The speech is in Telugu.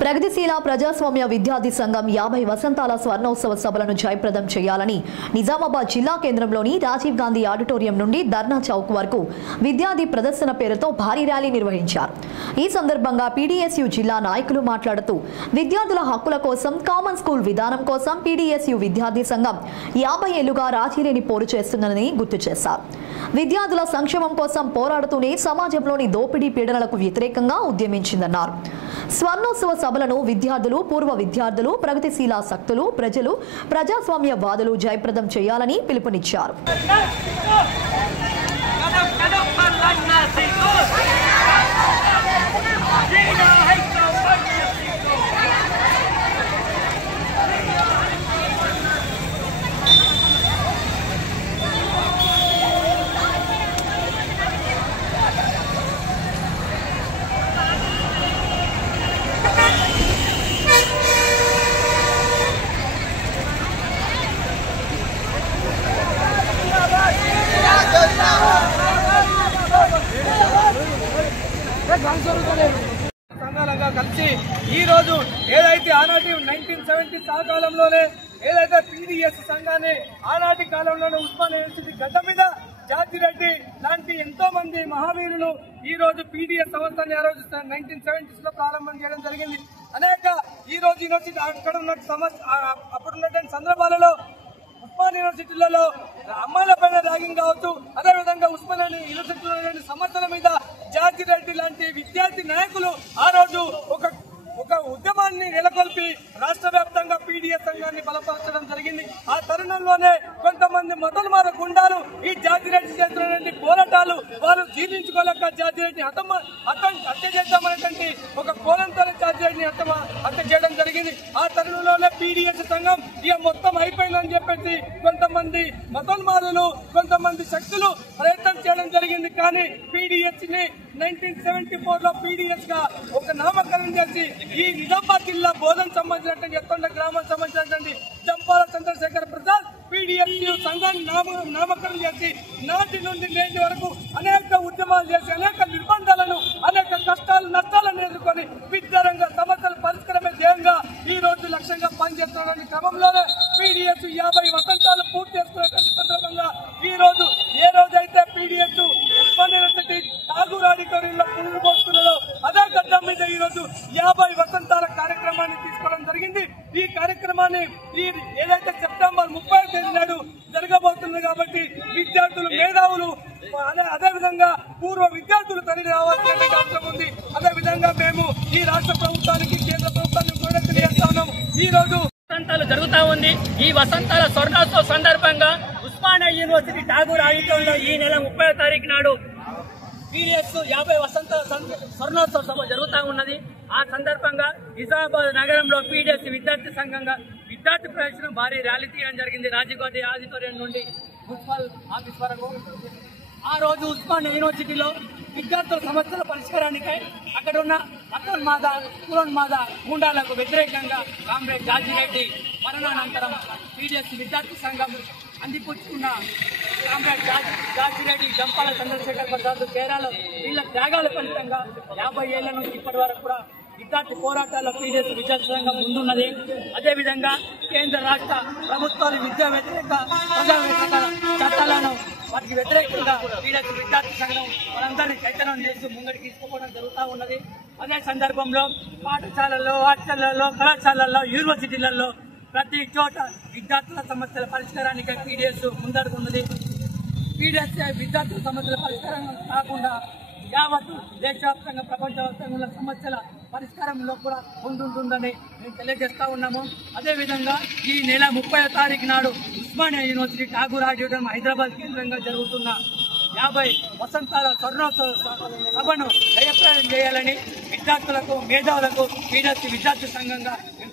ప్రగతిశీల ప్రజాస్వామ్య విద్యార్థి సంఘం 50 వసంతాల స్వర్ణోత్సవ సభలను జయప్రదం చేయాలని నిజామాబాద్ జిల్లా కేంద్రంలోని రాజీవ్ గాంధీ ఆడిటోరియం నుండి ధర్నా చౌక్ వరకు విద్యార్థి ప్రదర్శన పేరుతో భారీ ర్యాలీ నిర్వహించారు. ఈ సందర్భంగా పీడీఎస్యూ జిల్లా నాయకులు మాట్లాడుతూ విద్యార్థుల హక్కుల కోసం, కామన్ స్కూల్ విధానం కోసం పీడీఎస్యూ విద్యార్థి సంఘం 50 ఏళ్లుగా రాజీలేని పోరు చేస్తుందని గుర్తు చేశారు. విద్యార్థుల సంక్షేమం కోసం పోరాడుతూనే సమాజంలోని దోపిడీ పీడనలకు వ్యతిరేకంగా ఉద్యమించిందన్నారు. స్వర్ణోత్సవ సభలను విద్యార్థులు, పూర్వ విద్యార్థులు, ప్రగతిశీల శక్తులు, ప్రజలు, ప్రజాస్వామ్యవాదులు జయప్రదం చేయాలని పిలుపునిచ్చారు. సంఘాలుగా కలిసి ఈ రోజు ఏదైతే ఆనాటి 1970 ఆ కాలంలోనే ఏదైతే పీడీఎస్ సంఘాన్ని ఆనాటి కాలంలోనే ఉస్మానియా యూనివర్సిటీ గడ్డ మీద జాతిరెడ్డి లాంటి ఎంతో మంది మహావీరులు ఈ రోజు పీడీఎస్ సంస్థని ఆ రోజు 1970s లో ప్రారంభం చేయడం జరిగింది. అనేక ఈ రోజు యూనివర్సిటీ అక్కడ ఉన్న అప్పుడున్నటువంటి సందర్భాలలో ఉస్మానియా యూనివర్సిటీలలో అమ్మాయిల పైన ర్యాగింగ్ కావచ్చు, అదేవిధంగా ఉస్మానియా యూనివర్సిటీలోని సమస్యల మీద జాతిరెడ్డి లాంటి విద్యార్థి నాయకులు ఆ రోజు ఒక ఉద్యమాన్ని నెలకొల్పి రాష్ట్ర వ్యాప్తంగా పీడీఎస్ సంఘాన్ని బలపరచడం జరిగింది. ఆ తరుణంలోనే కొంతమంది మొదలుమార గుండాలు ఈ జాతిరెడ్డి చేస్తున్నటువంటి పోరాటాలు వారు జీర్ణించుకోలేక జాతిరెడ్డి హత్య చేద్దామనేటువంటి ఒక కోలంతో జాతిరెడ్డిని హత్య చేయడం జరిగింది. ఆ తరుణంలోనే పీడీఎస్ సంఘం ఇక మొత్తం అయిపోయిందని చెప్పేసి కొంతమంది మొదలుమారులు, కొంతమంది శక్తులు ప్రయత్నం చేయడం జరిగింది. కానీ పీడీఎస్ ని 1974 లో పీడీఎస్ గా ఒక నామకరణం చేసి ఈ నిజామాబాద్ జిల్లా బోధన సంబంధించినటువంటి ఎత్తండ గ్రామానికి సంబంధించినటువంటి జంపాల చంద్రశేఖర్ ప్రసాద్ పీడీఎస్యూ సంఘాన్ని నామకరణం చేసి నాటి నుండి నేటి వరకు అనేక ఉద్యమాలు చేసి అనేక నిర్బంధాలను, అనేక కష్టాలు, నష్టాలను ఎదుర్కొని విద్యారంగ సమస్యల పరిష్కారమే ధ్యేయంగా ఈ రోజు లక్ష్యంగా పనిచేస్తున్న క్రమంలోనే పీడీఎస్ 50 వసంతాలు పూర్తి చేసుకున్నటువంటి సందర్భంగా ఈ రోజు ఏ రోజైతే పీడీఎస్ ఉస్మానియా యూనివర్సిటీ ఠాగూర్ ఆడిటోరియంలో పురుగు పోస్తున్నదో అదే గడ్డ మీద ఈ రోజు 50 వసంతాల కార్యక్రమాన్ని తీసుకోవడం జరిగింది. ఈ కార్యక్రమాన్ని ఏదైతే సెప్టెంబర్ 30వ తేదీ నాడు జరగబోతుంది కాబట్టి విద్యార్థులు, మేధావులు, అదేవిధంగా పూర్వ విద్యార్థులు తరలి రావాల్సిన అవసరం ఉంది. అదేవిధంగా మేము ఈ రాష్ట్ర ప్రభుత్వానికి, కేంద్ర ప్రభుత్వానికి కూడా తెలియజేస్తా ఉన్నాము. ఈ రోజు వసంతాలు జరుగుతా ఉంది. ఈ వసంతాల స్వర్ణోత్సవ సందర్భంగా ఉస్మానియా యూనివర్సిటీ ఠాగూర్ ఆడిటోరియంలో ఈ నెల 30వ తారీఖు నాడు పీడీఎస్ 50 వసంతాల స్వర్ణోత్సవ సభ జరుగుతూ ఉన్నది. ఆ సందర్భంగా నిజామాబాద్ నగరంలో పీడీఎస్ విద్యార్థి సంఘంగా విద్యార్థి ప్రదర్శన భారీ ర్యాలీ తీయడం జరిగింది. రాజీవ్ గాంధీ ఆడిటోరియం నుండి మున్సిపల్ ఆఫీస్ వరకు. ఆ రోజు ఉస్మానియా యూనివర్సిటీలో విద్యార్థుల సమస్యల పరిష్కారానికై అక్కడ ఉన్న కులోన్మాద గూండాలకు వ్యతిరేకంగా కామ్రేడ్ జాజిరెడ్డి మరణానంతరం పీడీఎస్ విద్యార్థి సంఘం అందిపుచ్చుకున్న కామ్రేడ్ జాజిరెడ్డి, జంపాల చంద్రశేఖర్ ప్రసాద్ కేరళ వీళ్ళ త్యాగాల ఫలితంగా 50 ఏళ్ల నుంచి ఇప్పటి వరకు కూడా విద్యార్థి పోరాటాల్లో పీడీఎస్ విద్యార్థి సంఘం ముందున్నది. అదేవిధంగా కేంద్ర రాష్ట్ర ప్రభుత్వాలు విద్యా వ్యతిరేక, ప్రజా వ్యతిరేక చట్టాలను వాటికి వ్యతిరేకంగా పీడీఎస్ విద్యార్థి సంఘం వాళ్ళందరినీ చైతన్యం చేస్తూ ముంగడికి తీసుకోవడం జరుగుతూ ఉన్నది. అదే సందర్భంలో పాఠశాలల్లో, హాస్టళ్లలో, కళాశాలల్లో, యూనివర్సిటీలలో ప్రతి చోట విద్యార్థుల సమస్యల పరిష్కారానికి పీడీఎస్ ముందడుకున్నది. పీడీఎస్ విద్యార్థుల సమస్యల పరిష్కారం కాకుండా యావత్ దేశవ్యాప్తంగా, ప్రపంచవ్యాప్తంగా ఉన్న సమస్యల పరిష్కారంలో కూడా ముందుంటుందని మేము తెలియజేస్తా ఉన్నాము. అదేవిధంగా ఈ నెల 30వ తారీఖు నాడు ఉస్మానియా యూనివర్సిటీ ఠాగూర్ ఆడిటోరియం హైదరాబాద్ కేంద్రంగా జరుగుతున్న 50 వసంతాల స్వర్ణోత్సవ సభను జయప్రదం చేయాలని విద్యార్థులకు, మేధావులకు పీడీఎస్ విద్యార్థి సంఘంగా మేము